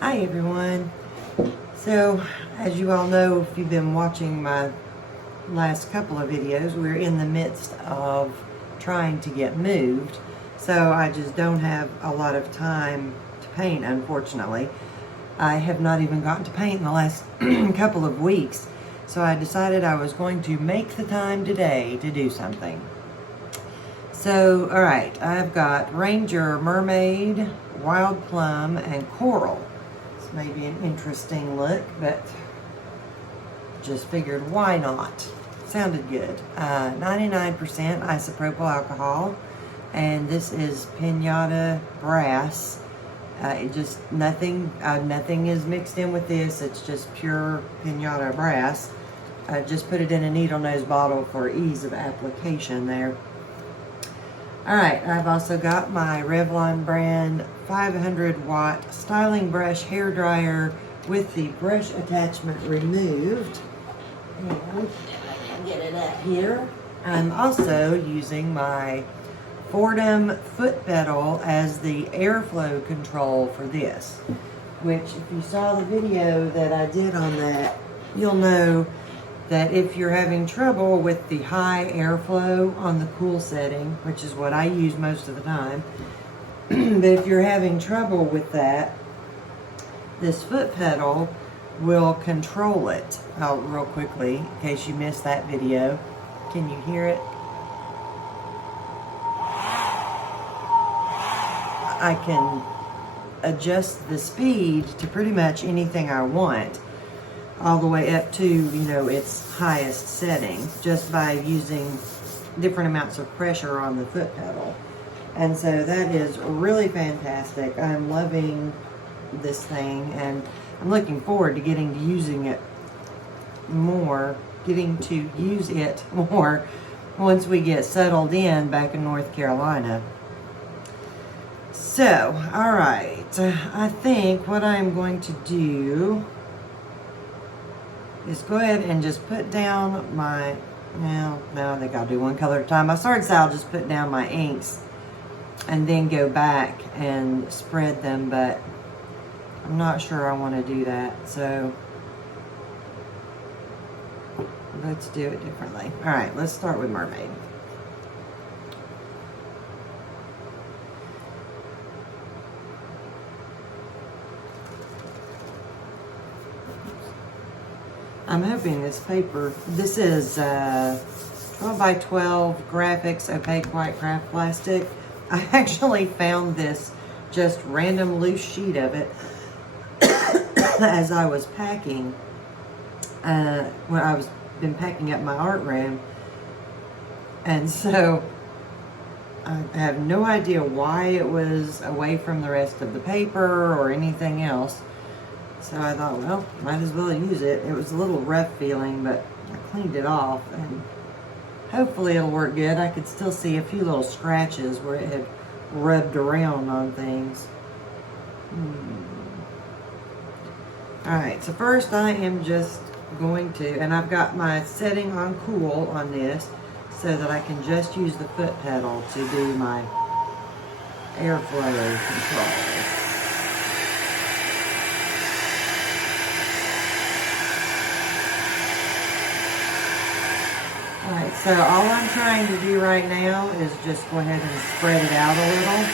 Hi everyone. So as you all know, if you've been watching my last couple of videos, we're in the midst of trying to get moved. So I just don't have a lot of time to paint, unfortunately. I have not even gotten to paint in the last couple of weeks. So I decided I was going to make the time today to do something. So, alright, I've got Ranger, Mermaid, Wild Plum, and Coral. This may be an interesting look, but just figured why not? Sounded good. 99% isopropyl alcohol, and this is Pinata Brass. Nothing is mixed in with this. It's just pure Pinata Brass. I just put it in a needle nose bottle for ease of application there. Alright, I've also got my Revlon brand 500 watt styling brush hair dryer with the brush attachment removed. And I can get it up here. I'm also using my Fordham foot pedal as the airflow control for this, which if you saw the video that I did on that, you'll know that if you're having trouble with the high airflow on the cool setting, which is what I use most of the time, but if you're having trouble with that, this foot pedal will control it. Real quickly, in case you missed that video, can you hear it? I can adjust the speed to pretty much anything I want, all the way up to, its highest setting, just by using different amounts of pressure on the foot pedal. And so that is really fantastic. I'm loving this thing, and I'm looking forward to getting to use it more once we get settled in back in North Carolina. So, alright, I think what I'm going to do is go ahead and just put down my, no, I think I'll do one color at a time. I started to say I'll just put down my inks and then go back and spread them, but I'm not sure I want to do that, so let's do it differently. Alright, let's start with Mermaid. I'm hoping this paper, this is 12 by 12 graphics opaque white craft plastic. I actually found this just random loose sheet of it as I was packing, when I was been packing up my art room. And so I have no idea why it was away from the rest of the paper or anything else. So I thought, well, might as well use it. It was a little rough feeling, but I cleaned it off, and hopefully it'll work good. I could still see a few little scratches where it had rubbed around on things. Alright, so first I am just going to, and I've got my setting on cool on this so that I can just use the foot pedal to do my airflow control. Alright, so all I'm trying to do right now is just go ahead and spread it out a little.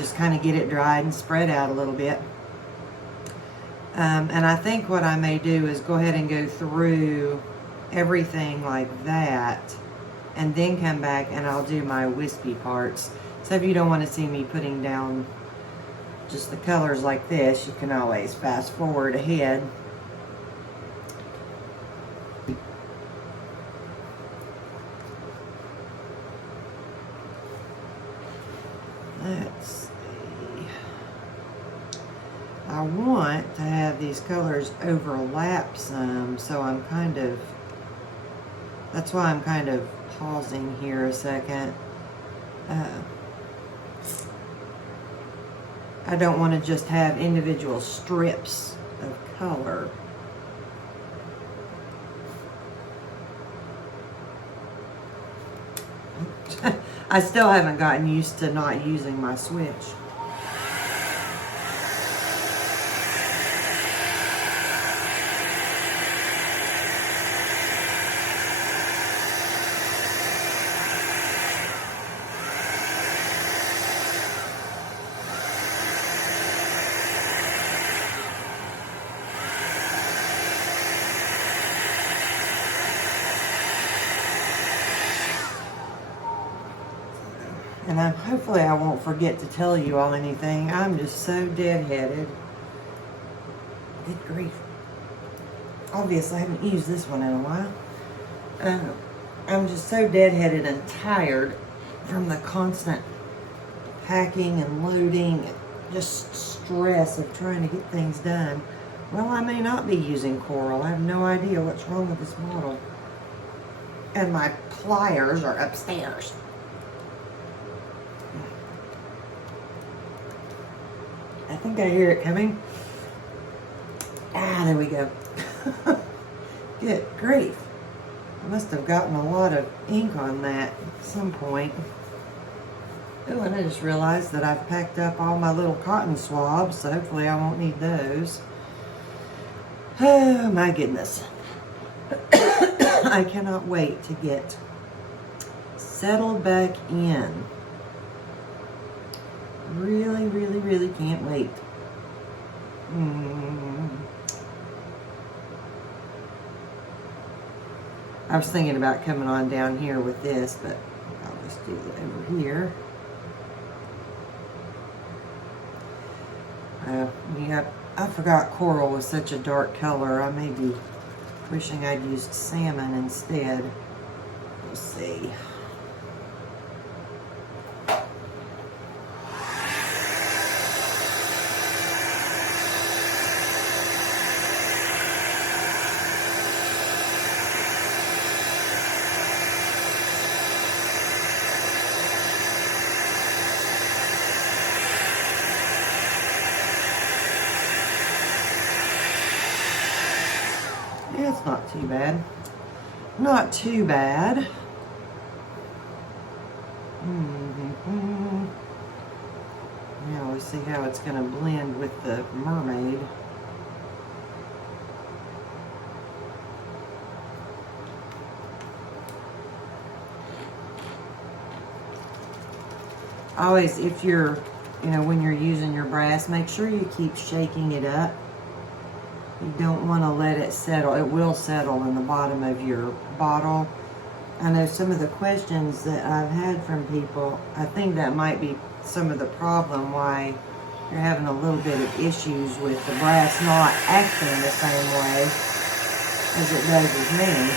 Just kind of get it dried and spread out a little bit. And I think what I may do is go ahead and go through everything like that, and then come back and I'll do my wispy parts. So if you don't want to see me putting down just the colors like this, you can always fast forward ahead. Let's see. I want to have these colors overlap some, so that's why I'm kind of pausing here a second. I don't want to just have individual strips of color. I still haven't gotten used to not using my switch. And hopefully I won't forget to tell you all anything. I'm just so deadheaded. Good grief. Obviously I haven't used this one in a while. I'm just so deadheaded and tired from the constant packing and loading, just stress of trying to get things done. Well, I may not be using coral. I have no idea what's wrong with this model. And my pliers are upstairs. I think I hear it coming. Ah, there we go. Good grief. I must have gotten a lot of ink on that at some point. Oh, and I just realized that I've packed up all my little cotton swabs, so hopefully I won't need those. Oh, my goodness. I cannot wait to get settled back in. Really, really, really can't wait. I was thinking about coming on down here with this, but I'll just do it over here. Yeah, I forgot coral was such a dark color. I may be wishing I'd used salmon instead. We'll see. It's not too bad. Not too bad. Now we'll see how it's going to blend with the mermaid. Always, if you're, when you're using your brass, make sure you keep shaking it up. You don't want to let it settle. It will settle in the bottom of your bottle. I know some of the questions that I've had from people, I think that might be some of the problem why you're having a little bit of issues with the brass not acting the same way as it does with me.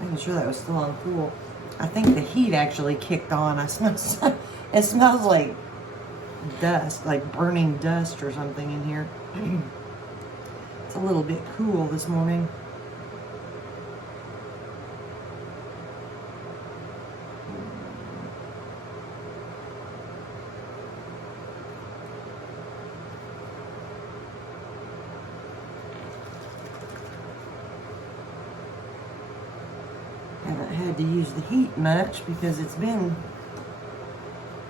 Making sure that was still on full. I think the heat actually kicked on. It smells like dust, like burning dust or something in here. It's a little bit cool this morning. Haven't had to use the heat much because it's been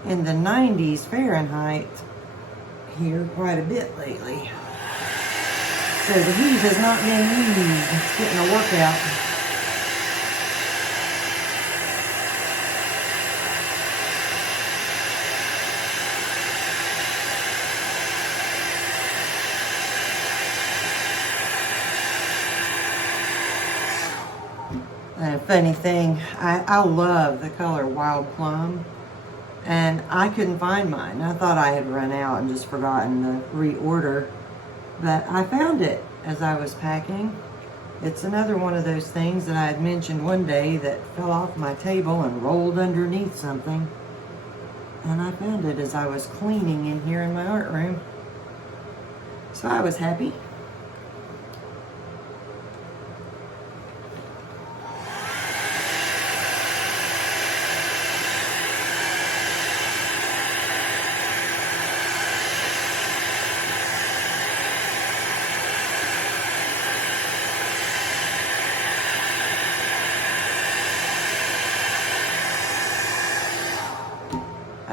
in the 90s Fahrenheit here quite a bit lately. So the heat has not been used. It's getting a workout. And a funny thing, I love the color Wild Plum, and I couldn't find mine. I thought I had run out and just forgotten to reorder, but I found it as I was packing. It's another one of those things that I had mentioned one day that fell off my table and rolled underneath something, and I found it as I was cleaning in here in my art room. So I was happy.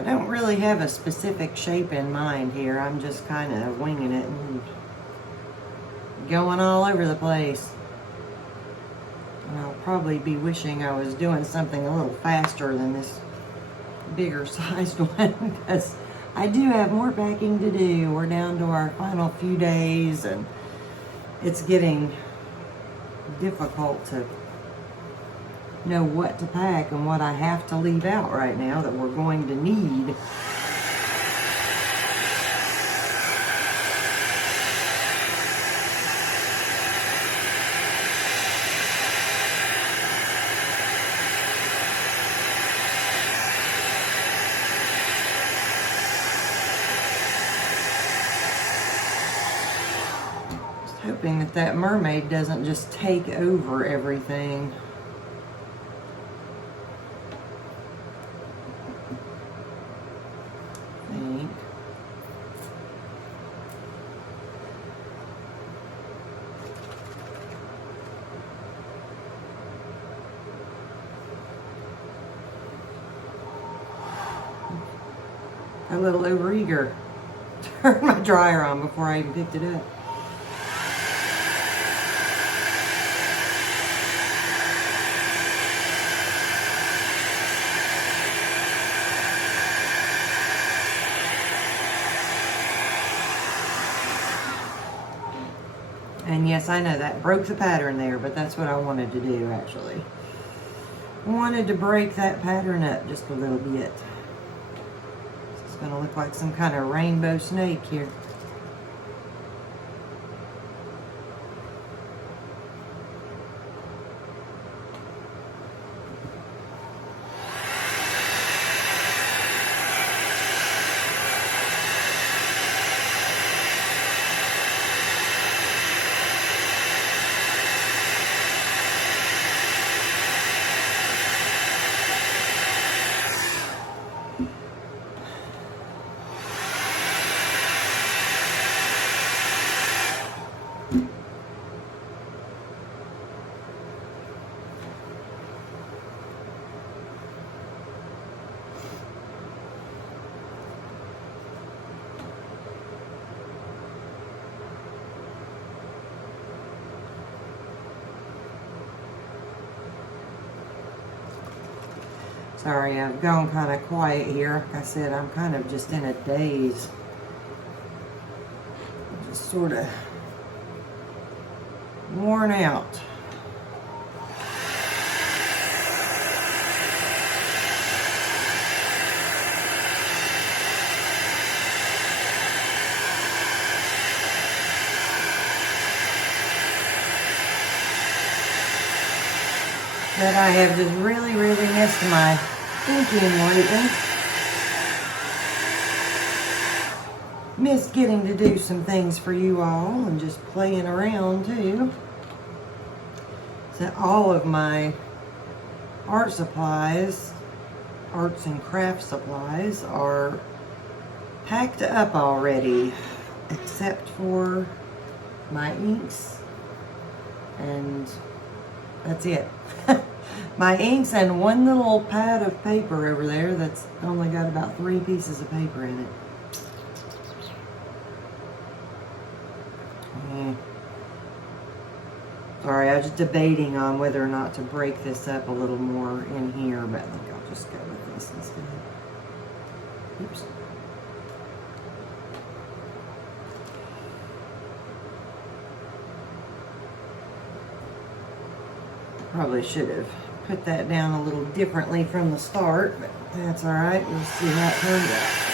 don't really have a specific shape in mind here. I'm just kind of winging it and going all over the place. And I'll probably be wishing I was doing something a little faster than this bigger sized one, because I do have more packing to do. We're down to our final few days and it's getting difficult to know what to pack and what I have to leave out right now that we're going to need. Hoping that that mermaid doesn't just take over everything. I think. A little overeager. Turned my dryer on before I even picked it up. And yes, I know that broke the pattern there, but that's what I wanted to do, actually. I wanted to break that pattern up just a little bit. It's going to look like some kind of rainbow snake here. Sorry, I've gone kind of quiet here. Like I said, I'm kind of just in a daze. I'm just sort of worn out. That I have just really missed my thinking lately. Missed getting to do some things for you all and just playing around too. So all of my art supplies, arts and craft supplies, are packed up already, except for my inks, and that's it. My inks and one little pad of paper over there that's only got about 3 pieces of paper in it. Sorry, I was just debating on whether or not to break this up a little more in here, but I think I'll just go with this instead. Oops. Probably should have put that down a little differently from the start, but that's all right. We'll see how it turns out.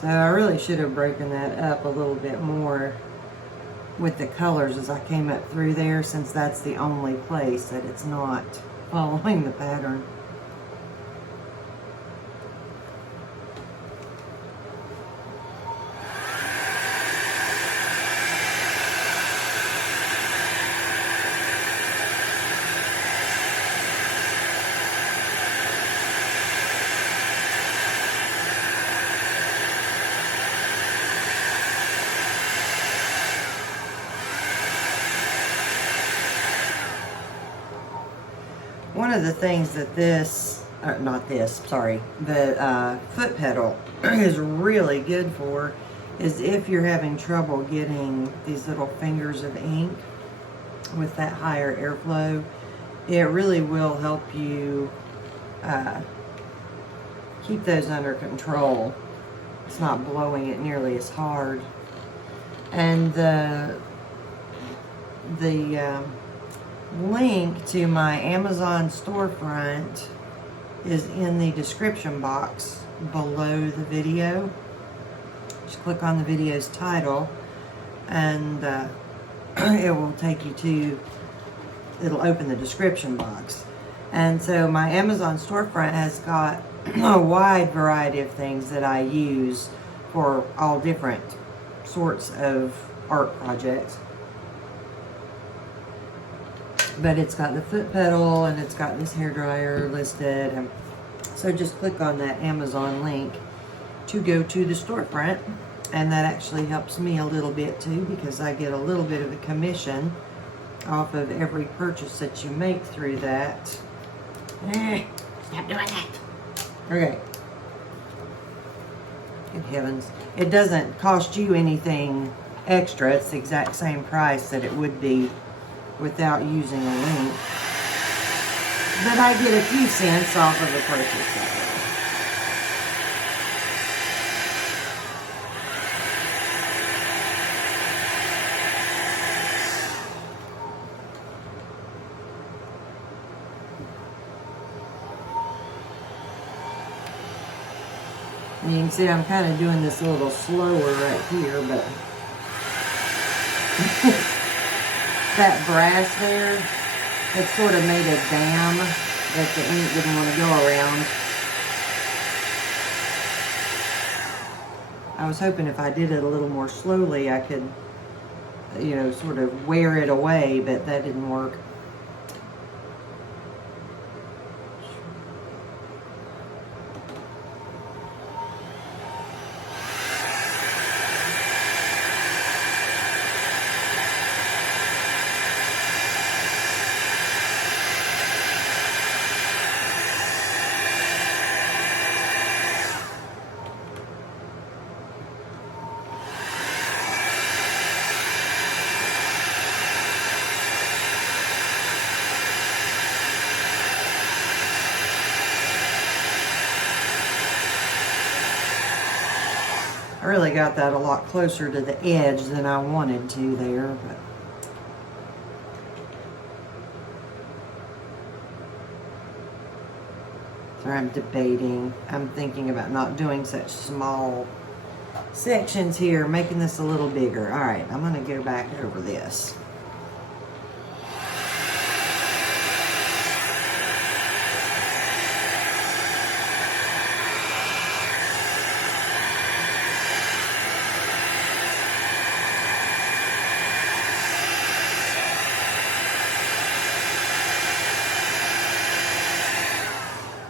So I really should have broken that up a little bit more with the colors as I came up through there, since that's the only place that it's not following the pattern. One of the things that the foot pedal is really good for is if you're having trouble getting these little fingers of ink with that higher airflow, it really will help you keep those under control. It's not blowing it nearly as hard. And the link to my Amazon storefront is in the description box below the video. Just click on the video's title and it will take you to, it'll open the description box. And so my Amazon storefront has got a wide variety of things that I use for all different sorts of art projects. But it's got the foot pedal and it's got this hairdryer listed. And so just click on that Amazon link to go to the storefront. And that actually helps me a little bit too, because I get a little bit of a commission off of every purchase that you make through that. Stop doing that. Okay. Good heavens. It doesn't cost you anything extra. It's the exact same price that it would be without using a link. But I get a few cents off of the purchase of it. And you can see I'm kind of doing this a little slower right here, but that brass there, it sort of made a dam that the ink didn't want to go around. I was hoping if I did it a little more slowly, I could, you know, sort of wear it away, but that didn't work. I really got that a lot closer to the edge than I wanted to there, but so I'm debating. I'm thinking about not doing such small sections here, making this a little bigger. All right, I'm gonna go back over this.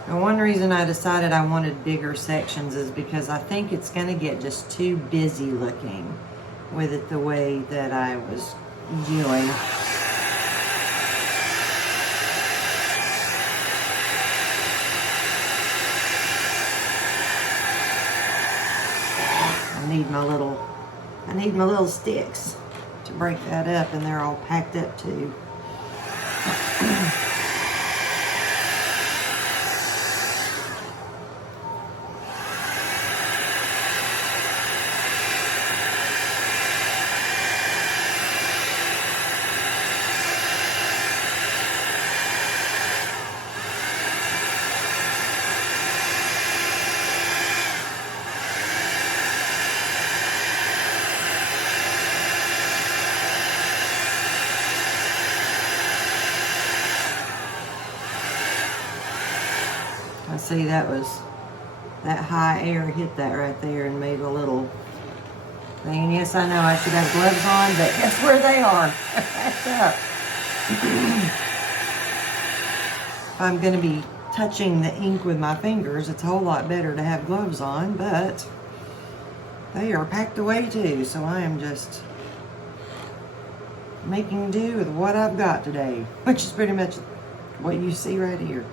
And one reason I decided I wanted bigger sections is because I think it's going to get just too busy looking with it the way that I was doing. I need my little sticks to break that up, and they're all packed up too. I see that high air hit that right there and made a little thing. And yes, I know I should have gloves on, but guess where they are? That's up. If I'm going to be touching the ink with my fingers, it's a whole lot better to have gloves on, but they are packed away too, so I am just making do with what I've got today, which is pretty much what you see right here.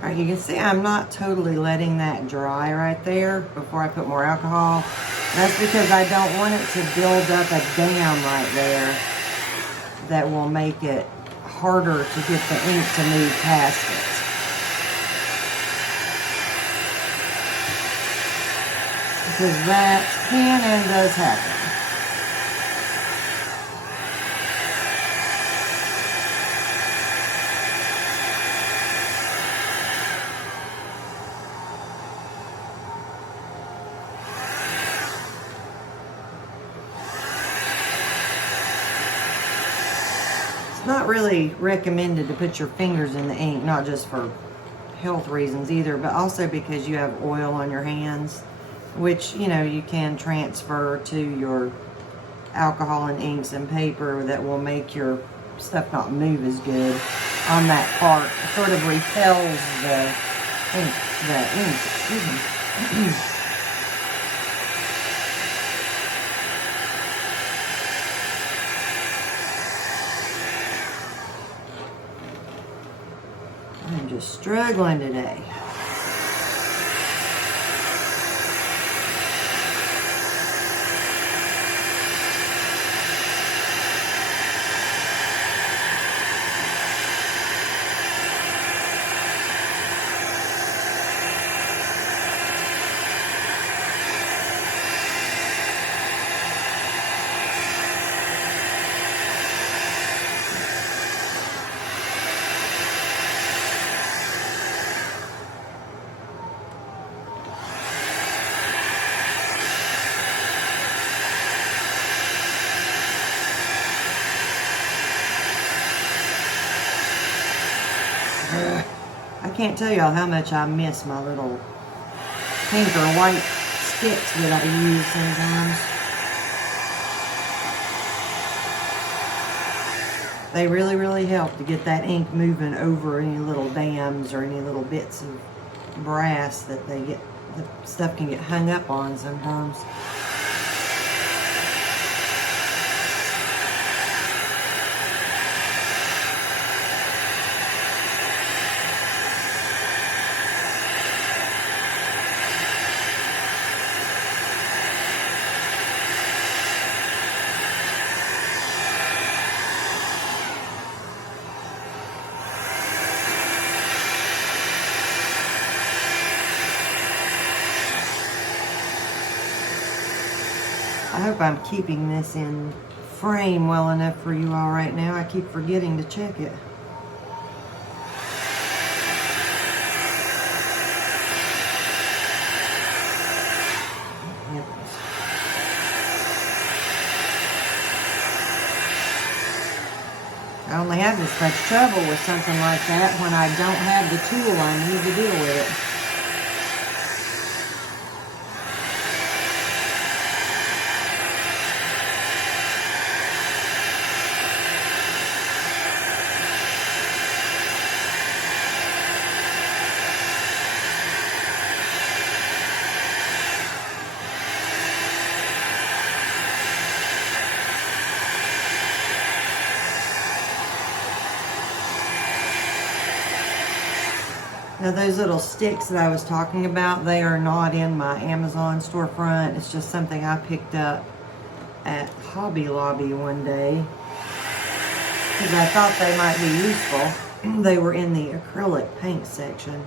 Alright, you can see I'm not totally letting that dry right there before I put more alcohol. That's because I don't want it to build up a dam right there that will make it harder to get the ink to move past it. Because that can and does happen. Not really recommended to put your fingers in the ink, not just for health reasons either, but also because you have oil on your hands, which, you know, you can transfer to your alcohol and inks and paper that will make your stuff not move as good on that part. It sort of repels the ink, excuse me. I'm just struggling today. I can't tell y'all how much I miss my little pink or white sticks that I use sometimes. They really, really help to get that ink moving over any little dams or any little bits of brass that the stuff can get hung up on sometimes. I hope I'm keeping this in frame well enough for you all right now. I keep forgetting to check it. I only have this much trouble with something like that when I don't have the tool I need to deal with it. Now those little sticks that I was talking about, they are not in my Amazon storefront. It's just something I picked up at Hobby Lobby one day because I thought they might be useful. They were in the acrylic paint section.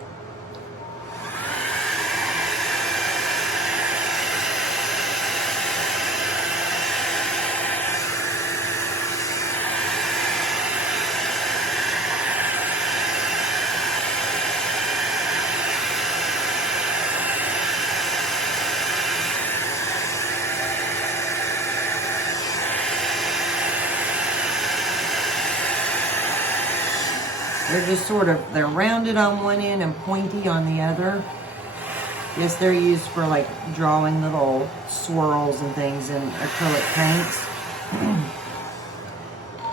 They're just sort of, they're rounded on one end and pointy on the other. Yes, they're used for like drawing little swirls and things in acrylic paints.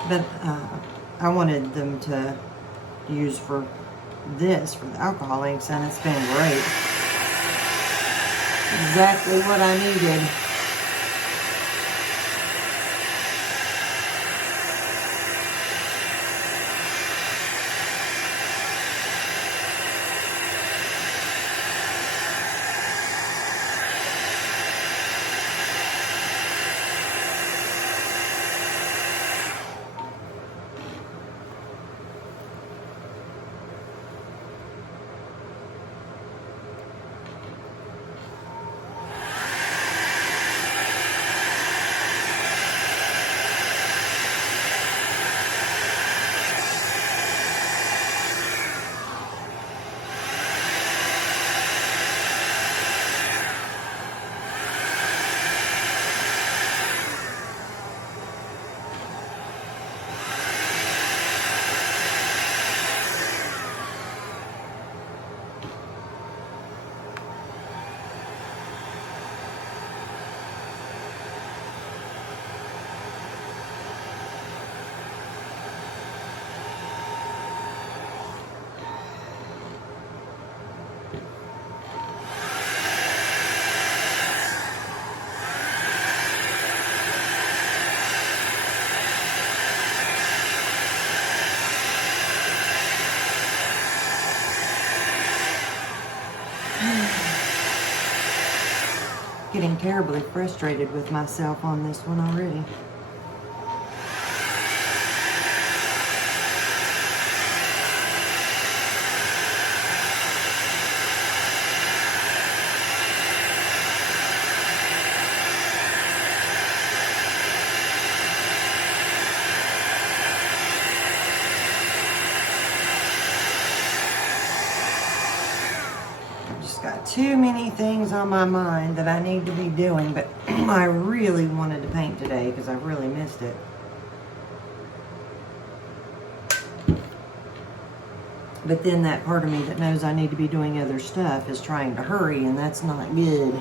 But I wanted them to use for this, for the alcohol inks, and it's been great. Exactly what I needed. Getting terribly frustrated with myself on this one already. Got too many things on my mind that I need to be doing, but I really wanted to paint today because I really missed it. But then that part of me that knows I need to be doing other stuff is trying to hurry, and that's not good.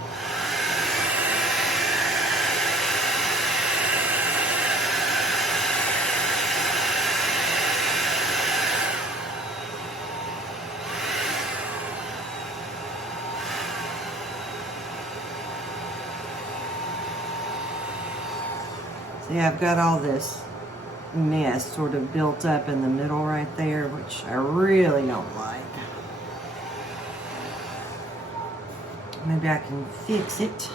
See, I've got all this mess sort of built up in the middle right there, which I really don't like. Maybe I can fix it,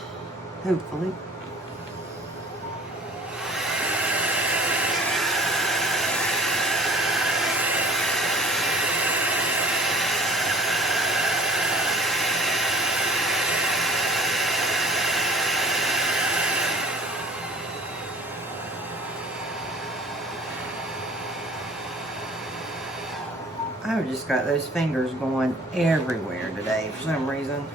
hopefully. I've just got those fingers going everywhere today for some reason.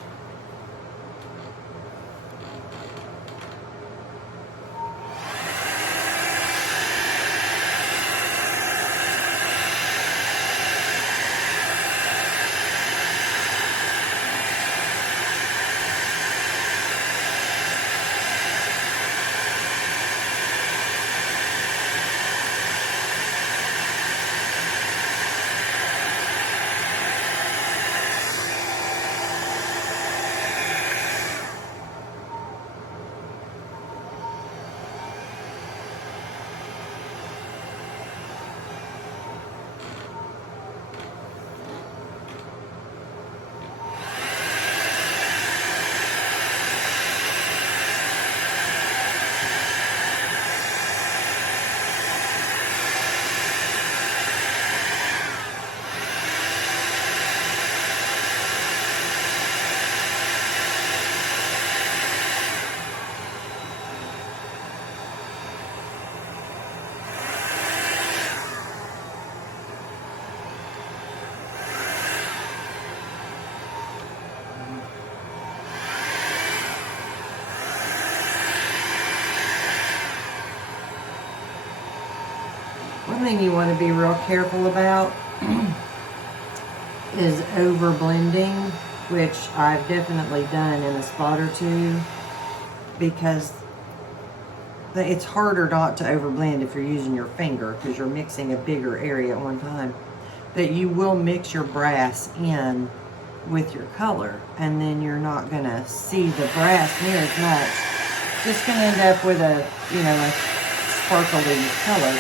thing you want to be real careful about is over blending, which I've definitely done in a spot or two, because it's harder not to overblend if you're using your finger because you're mixing a bigger area at one time. But you will mix your brass in with your color, and then you're not gonna see the brass near as much. Just gonna end up with a, you know, a sparkly color.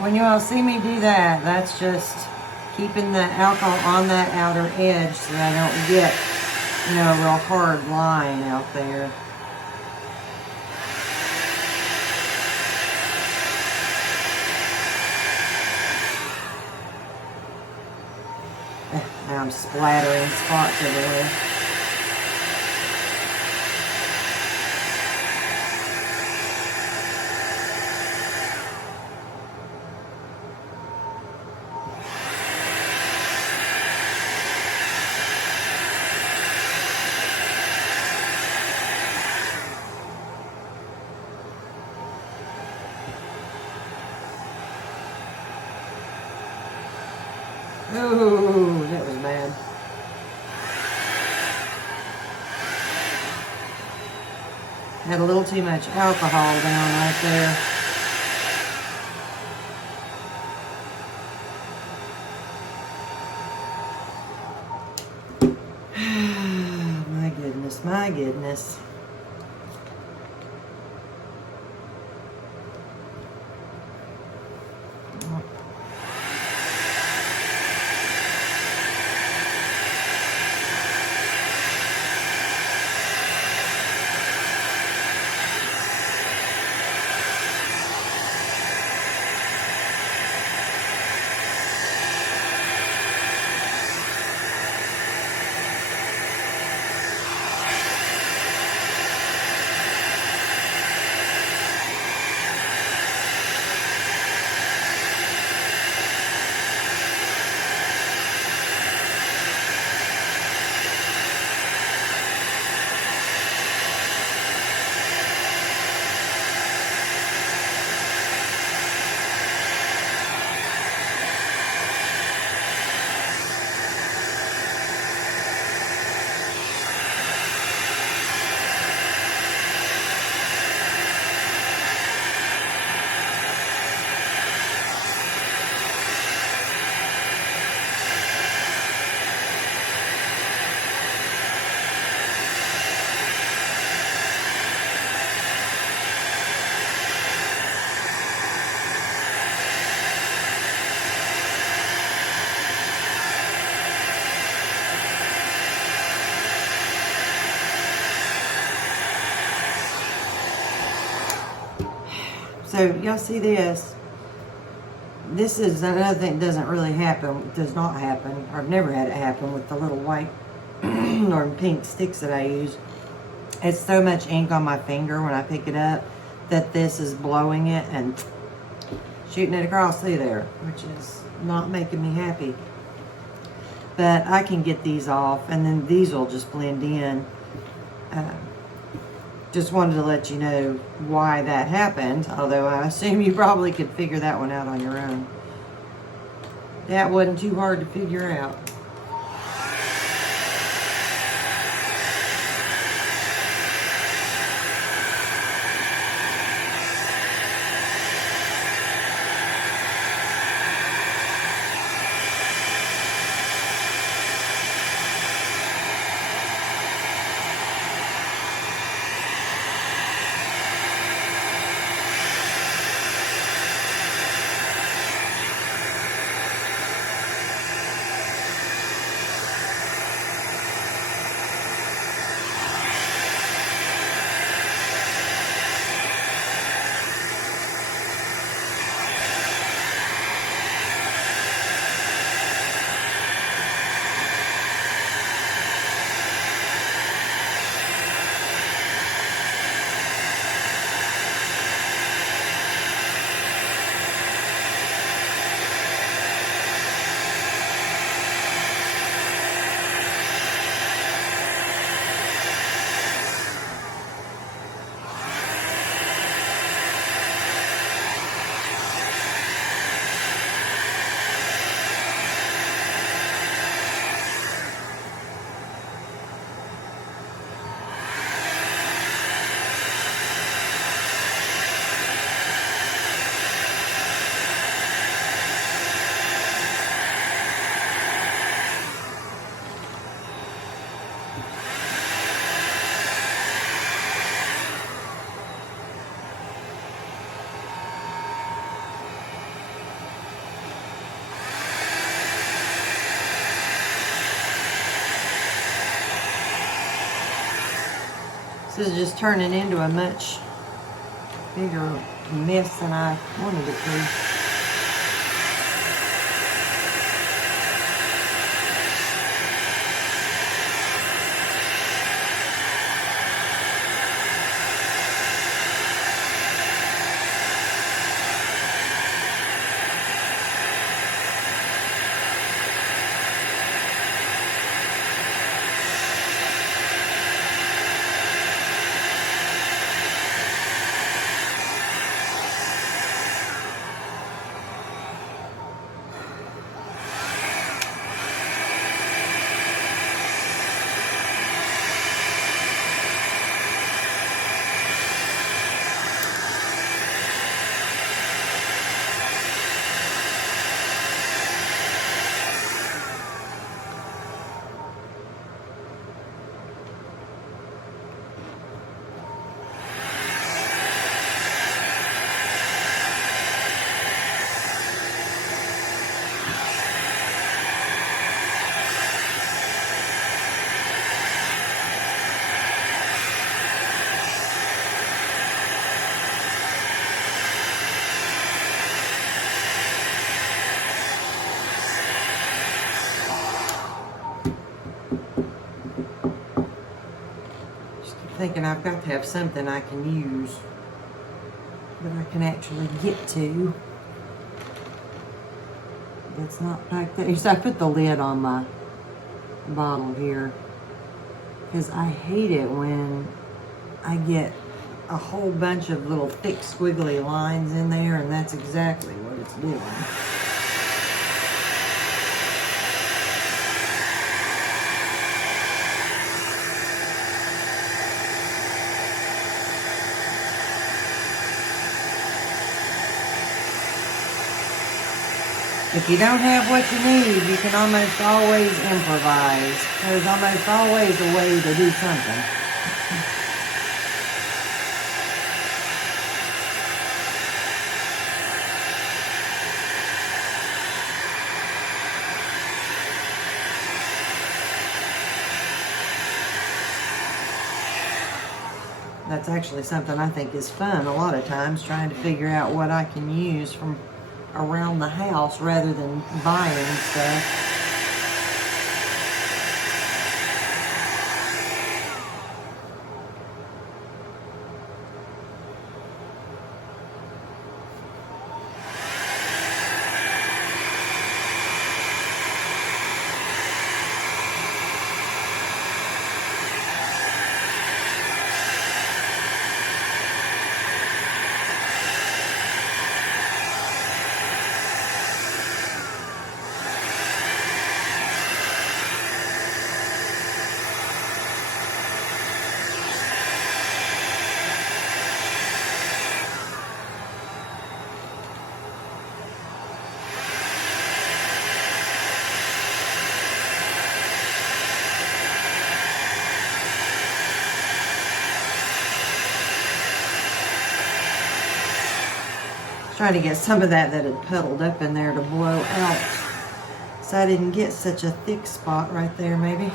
When you all see me do that, that's just keeping the alcohol on that outer edge so that I don't get, you know, a real hard line out there. Now I'm splattering spots everywhere. Oh, that was bad. Had a little too much alcohol down right there. My goodness, my goodness. So y'all see this? This is another thing that doesn't really happen, does not happen, or I've never had it happen with the little white or pink sticks that I use. It's so much ink on my finger when I pick it up that this is blowing it and shooting it across through there, which is not making me happy. But I can get these off, and then these will just blend in. Just wanted to let you know why that happened, although I assume you probably could figure that one out on your own. That wasn't too hard to figure out. This is just turning into a much bigger mess than I wanted it to. Thinking I've got to have something I can use that I can actually get to. It's not packed there. So I put the lid on my bottle here because I hate it when I get a whole bunch of little thick squiggly lines in there, and that's exactly what it's doing. If you don't have what you need, you can almost always improvise. There's almost always a way to do something. That's actually something I think is fun a lot of times, trying to figure out what I can use from around the house rather than buying stuff. Trying to get some of that had puddled up in there to blow out, so I didn't get such a thick spot right there maybe.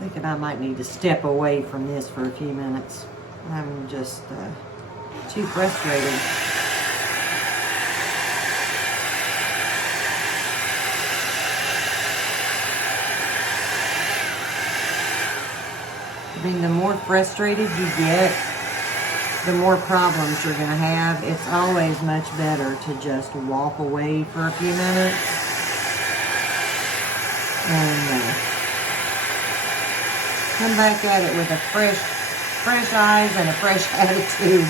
Thinking I might need to step away from this for a few minutes. I'm just too frustrated. I mean, the more frustrated you get, the more problems you're going to have. It's always much better to just walk away for a few minutes and come back at it with a fresh eyes and a fresh attitude.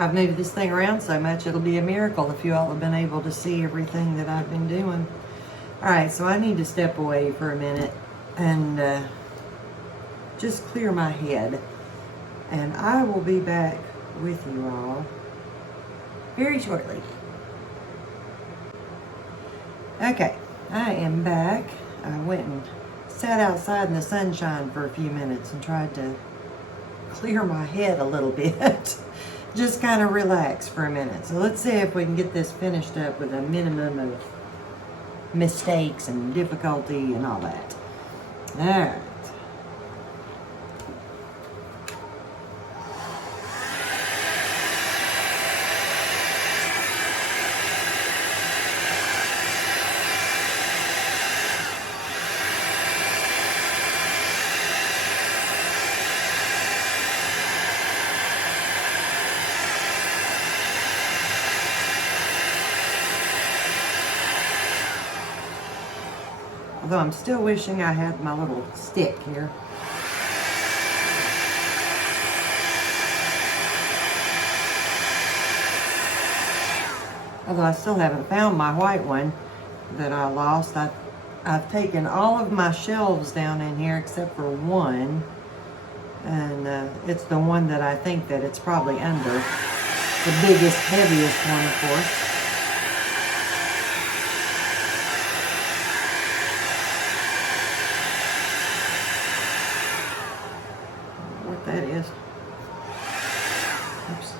I've moved this thing around so much, it'll be a miracle if you all have been able to see everything that I've been doing. All right, so I need to step away for a minute and just clear my head. And I will be back with you all very shortly. Okay, I am back. I went and sat outside in the sunshine for a few minutes and tried to clear my head a little bit. Just kind of relax for a minute. So let's see if we can get this finished up with a minimum of mistakes and difficulty and all that. All right. Although I'm still wishing I had my little stick here. Although I still haven't found my white one that I lost. I've taken all of my shelves down in here except for one. And it's the one that I think that it's probably under. The biggest, heaviest one, of course. That is. Oops.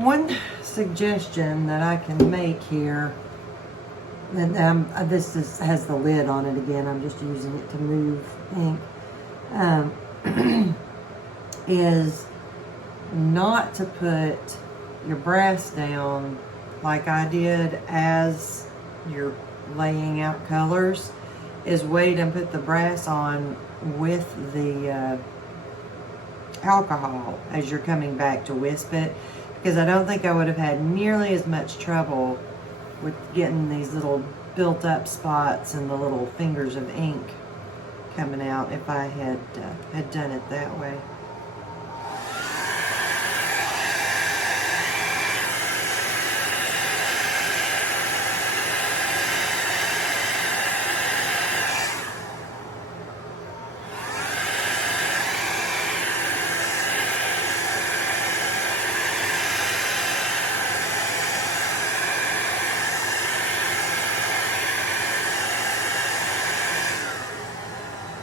One suggestion that I can make here, and has the lid on it again, I'm just using it to move ink, is not to put your brass down like I did as you're laying out colors, is wait and put the brass on with the alcohol as you're coming back to wisp it, because I don't think I would have had nearly as much trouble with getting these little built up spots and the little fingers of ink coming out if I had done it that way.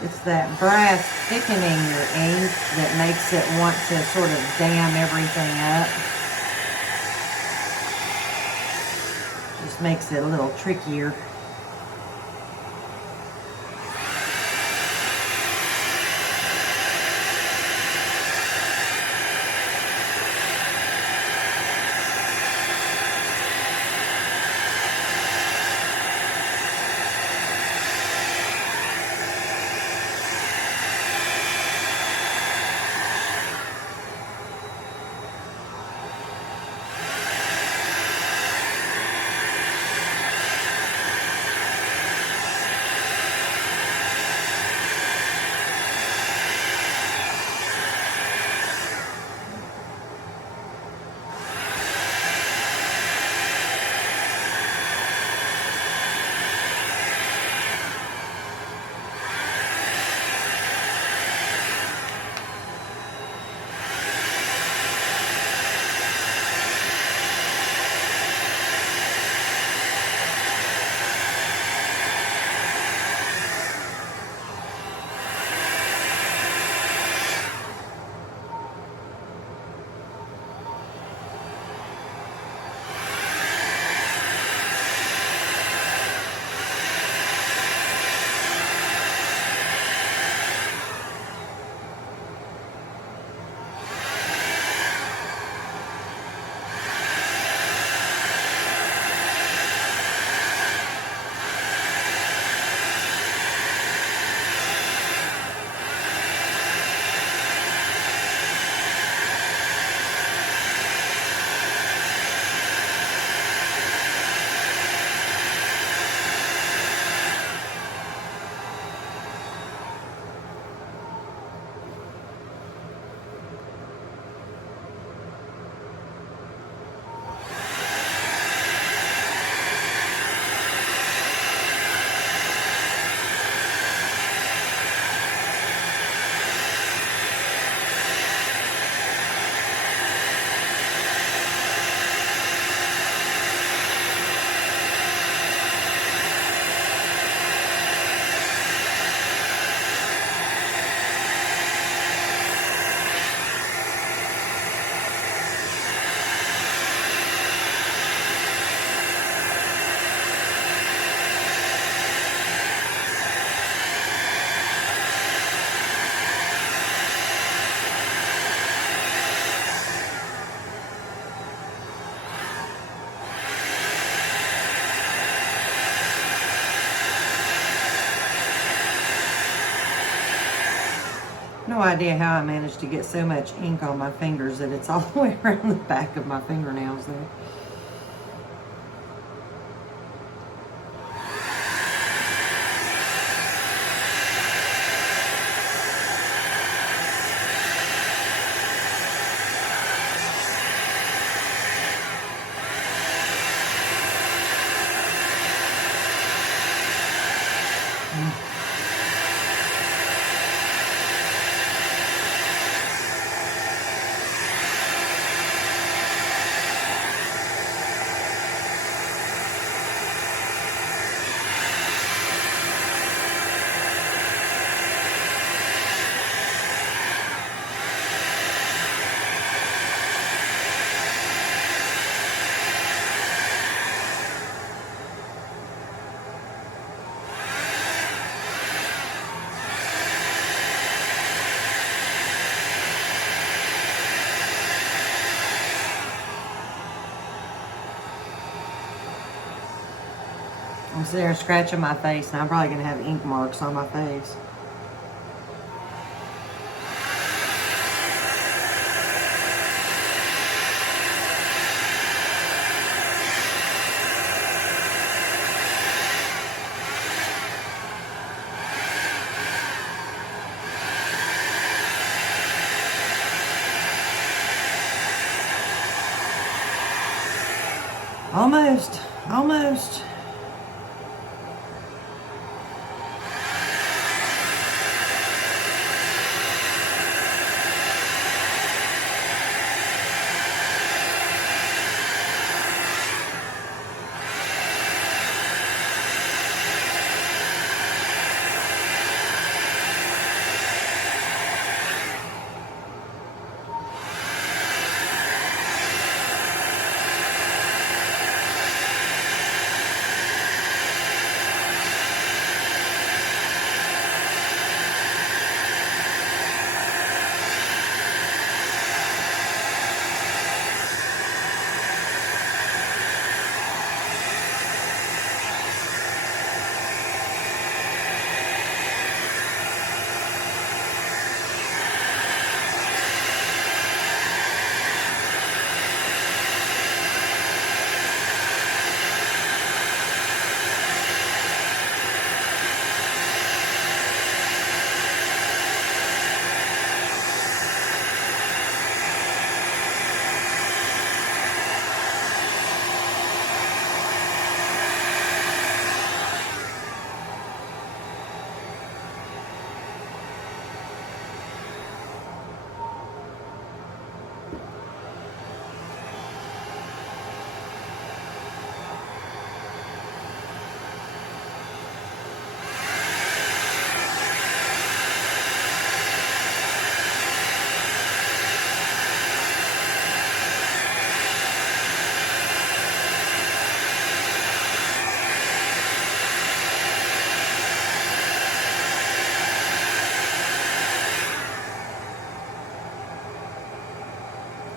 It's that brass thickening your ink that makes it want to sort of dam everything up. Just makes it a little trickier. No idea how I managed to get so much ink on my fingers that it's all the way around the back of my fingernails there. sitting there scratching my face, and I'm probably going to have ink marks on my face. Almost, almost.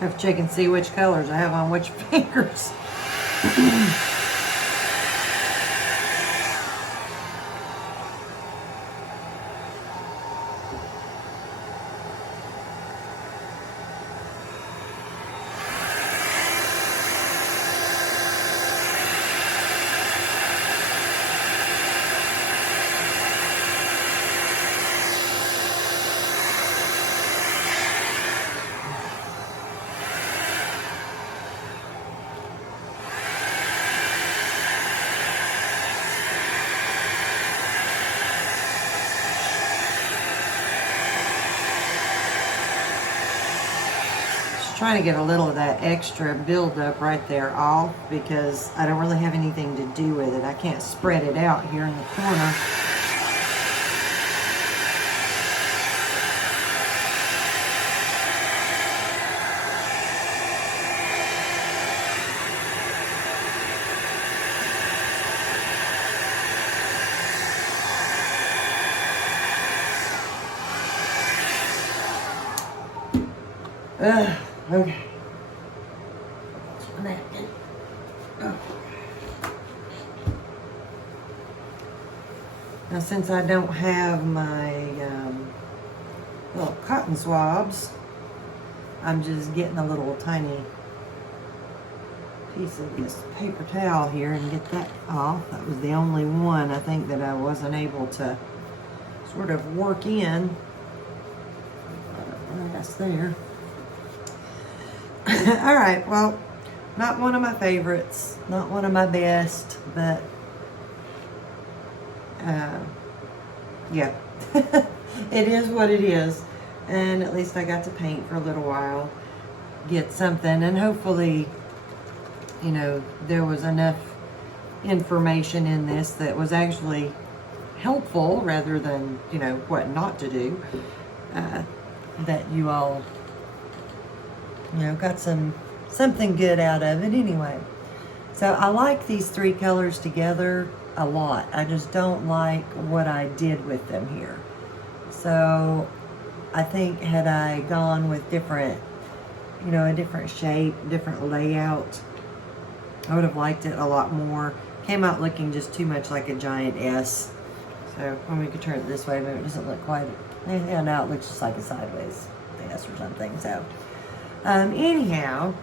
Have to check and see which colors I have on which fingers. Trying to get a little of that extra buildup right there off because I don't really have anything to do with it. I can't spread it out here in the corner. Okay. Napkin. Oh. Now, since I don't have my little cotton swabs, I'm just getting a little tiny piece of this paper towel here and get that off. That was the only one I think that I wasn't able to sort of work in. That's there. All right, well, not one of my favorites, not one of my best, but yeah, it is what it is. And at least I got to paint for a little while, get something, and hopefully, you know, there was enough information in this that was actually helpful rather than, you know, what not to do, that you all, you know, got something good out of it anyway. So I like these three colors together a lot. I just don't like what I did with them here. So I think had I gone with different, you know, a different shape, different layout, I would have liked it a lot more. came out looking just too much like a giant S. So when we could turn it this way, maybe it doesn't look quite, yeah, now it looks just like a sideways S or something. So anyhow,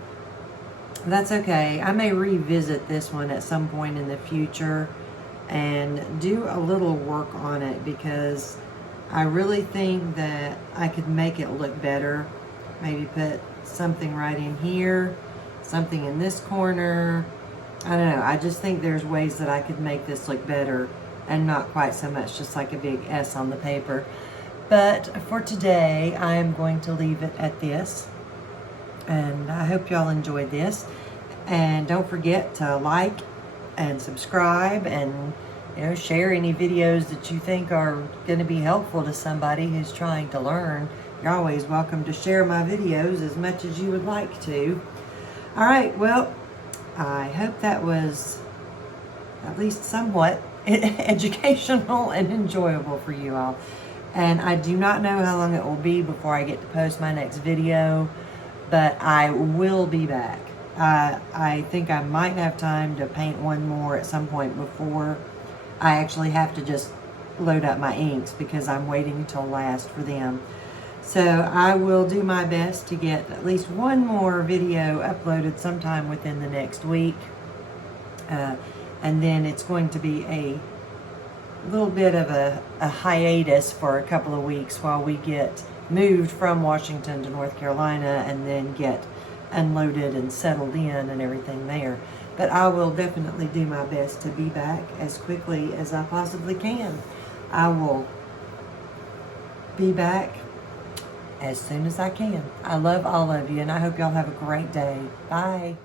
that's okay. I may revisit this one at some point in the future and do a little work on it, because I really think that I could make it look better. Maybe put something right in here, something in this corner. I don't know. I just think there's ways that I could make this look better and not quite so much just like a big S on the paper. But for today, I am going to leave it at this. And I hope y'all enjoyed this. And don't forget to like and subscribe, and share any videos that you think are going to be helpful to somebody who's trying to learn. You're always welcome to share my videos as much as you would like to. All right, well, I hope that was at least somewhat educational and enjoyable for you all. And I do not know how long it will be before I get to post my next video, but I will be back. I think I might have time to paint one more at some point before I actually have to just load up my inks, because I'm waiting until last for them. So I will do my best to get at least one more video uploaded sometime within the next week. And then it's going to be a little bit of a hiatus for a couple of weeks while we get moved from Washington to North Carolina, and then get unloaded and settled in and everything there. But I will definitely do my best to be back as quickly as I possibly can. I will be back as soon as I can. I love all of you, and I hope y'all have a great day. Bye.